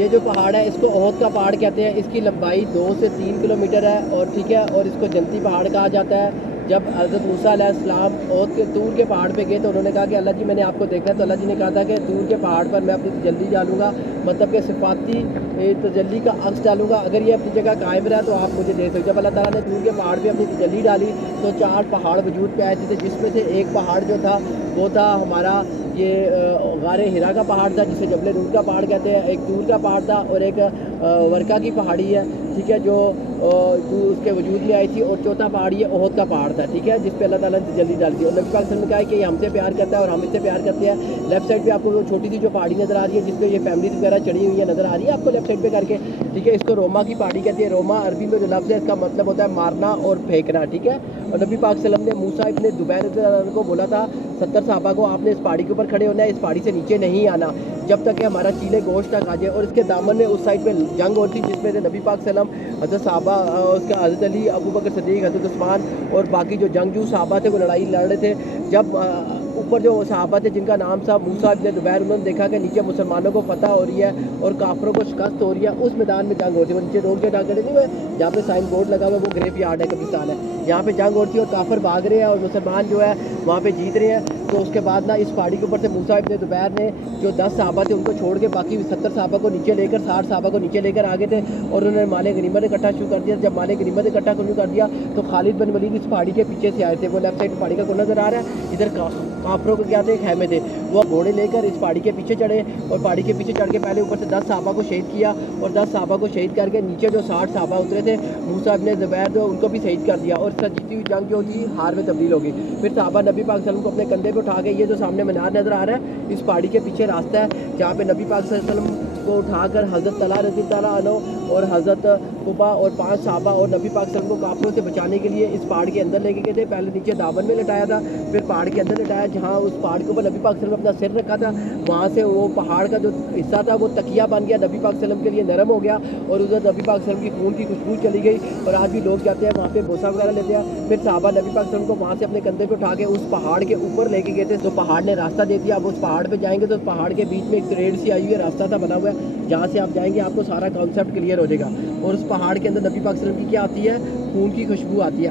یہ جو پہاڑ ہے اس کو احد کا پہاڑ کہتے ہیں. اس کی لمبائی 2 سے 3 کلومیٹر ہے اور ٹھیک ہے, اور اس کو جنتی پہاڑ کہا جاتا ہے. جب حضرت موسیٰ علیہ السلام احد کے طور کے پہاڑ پہ گئے تو انہوں نے کہا کہ اللہ جی میں نے آپ کو دیکھا ہے, تو اللہ جی نے کہا تھا کہ طور کے پہاڑ پر میں اپنی تجلی ڈالوں گا, مطلب کہ صفاتی تجلی کا عکس ڈالوں گا, اگر یہ اپنی جگہ قائم رہا تو آپ مجھے دیکھ سکتے. جب اللہ تعالیٰ نے طور کے پہاڑ پہ اپنی تجلی ڈالی تو 4 پہاڑ وجود پہ آئے تھے, جس میں سے ایک پہاڑ جو تھا وہ تھا ہمارا یہ غار ہرا کا پہاڑ تھا جسے جبل نور کا پہاڑ کہتے ہیں, ایک طور کا پہاڑ تھا اور ایک ورقہ کی پہاڑی ہے, ٹھیک ہے, جو اس کے وجود میں آئی تھی, اور چوتھا پہاڑ یہ احد کا پہاڑ تھا, ٹھیک ہے, جس پہ اللہ تعالیٰ نے تجلی ڈال دی. اور نبی پاک صلی اللہ علیہ وسلم نے کہا ہے کہ یہ ہم سے پیار کرتا ہے اور ہم اس سے پیار کرتے ہیں. لیفٹ سائڈ پہ آپ کو وہ چھوٹی سی جو پہاڑی نظر آ رہی ہے جس پہ یہ فیملیز وغیرہ چڑھی ہوئی ہے نظر آ رہی ہے آپ کو لیفٹ سائڈ پہ کر کے, ٹھیک ہے, اس کو روما کی پہاڑی کہتے ہیں. روما عربی میں جو لفظ ہے اس کا مطلب ہوتا ہے مارنا اور پھینکنا, ٹھیک ہے. اور نبی پاک صلی اللہ علیہ وسلم نے موسیٰ ابن زبیر رضی اللہ عنہ کو بولا تھا 70 صحابہ کو, آپ نے اس پہاڑی کے اوپر کھڑے ہونا ہے, اس پہاڑی سے نیچے نہیں آنا جب تک کہ ہمارا چیلے گوشت تک آ جائے. اور اس کے دامن میں اس سائڈ پہ جنگ ہوتی جس میں سے نبی پاک صلی اللہ علیہ وسلم, حضرت صحابہ, اس کے حضرت علی, ابو بکر صدیق, حضرت عثمان اور باقی جو جنگجو صحابہ تھے وہ لڑائی لڑ رہے تھے. جب اوپر جو صحابہ تھے جن کا نام تھا موسیٰ ابن زبیر, انہوں نے دیکھا کہ نیچے مسلمانوں کو فتح ہو رہی ہے اور کافروں کو شکست ہو رہی ہے, اس میدان میں جنگ ہوتی ہے. وہ نیچے روڈ کے ڈاکے نہیں ہوئے جہاں پہ سائن بورڈ لگا ہوا ہے, وہ گریف یارڈ ہے, قبرستان ہے, یہاں پہ جنگ ہوتی ہے اور کافر بھاگ رہے ہیں اور مسلمان جو ہے وہاں پہ جیت رہے ہیں. تو اس کے بعد نا اس پہاڑی کے اوپر سے موسیٰ ابن زبیر نے جو 10 صحابہ تھے ان کو چھوڑ کے باقی 70 صحابہ کو نیچے لے کر 60 صحابہ کو نیچے لے کر آگے تھے, اور انہوں نے مال غنیمت اکٹھا شروع کر دیا. جب مال غنیمت اکٹھا شروع کر دیا تو خالد بن ولید اس پہاڑی کے پیچھے سے آئے تھے. وہ لیفٹ سائڈ پہاڑی کا کونا نظر آ رہا ہے, ادھر کافروں کو کیا تھے خیمے تھے, وہ گھوڑے لے کر اس پہاڑی کے پیچھے چڑھے اور پہاڑی کے پیچھے چڑھ کے پہلے اوپر سے 10 صحابہ کو شہید کیا, اور 10 صحابہ کو شہید کر کے نیچے جو 60 صحابہ اترے تھے موسیٰ ابن زبیر جو ان کو بھی شہید کر دیا, اور اس طرح جیتی ہوئی جنگ جو ہوتی ہار میں تبدیل ہوگی. پھر صحابہ نبی پاک صلی اللہ علیہ وسلم کو اپنے کندھے پہ اٹھا کے, یہ جو سامنے مینار نظر آ رہا ہے اس پہاڑی کے پیچھے راستہ ہے جہاں پہ نبی پاک صلی اللہ علیہ وسلم کو اٹھا کر حضرت طلحہ رضی اللہ عنہ اور حضرت قبا اور 5 صحابہ اور نبی پاک صلی اللہ علیہ وسلم کو کافروں سے بچانے کے لیے اس پہاڑ کے اندر لے کے گئے تھے. پہلے نیچے دامن میں لٹایا تھا, پھر پہاڑ کے اندر لٹایا جہاں اس پہاڑ کے اوپر نبی پاک صلی اللہ علیہ وسلم اپنا سر رکھا تھا, وہاں سے وہ پہاڑ کا جو حصہ تھا وہ تکیہ بن گیا, نبی پاک صلی اللہ علیہ وسلم کے لیے نرم ہو گیا, اور ادھر نبی پاک صلی اللہ علیہ وسلم کی خون کی خوشبو چلی گئی. اور آج بھی لوگ جاتے ہیں وہاں پہ بوسہ وغیرہ لیتے ہیں. پھر صحابہ نبی پاک صلی اللہ علیہ وسلم کو وہاں سے اپنے کندھے پہ اٹھا کے اس پہاڑ کے اوپر لے کے گئے تھے, تو پہاڑ نے راستہ دے دیا. اب اس پہاڑ پہ جائیں گے تو پہاڑ کے بیچ میں ایک ریڑھ سی آئی ہوئی ہے, راستہ تھا بنا ہوا ہے, جہاں سے آپ جائیں گے آپ کو سارا کانسیپٹ کلیئر ہو جائے گا. اور اس پہاڑ کے اندر نبی پاک صلی اللہ علیہ وسلم کی کیا آتی ہے, خون کی خوشبو آتی ہے.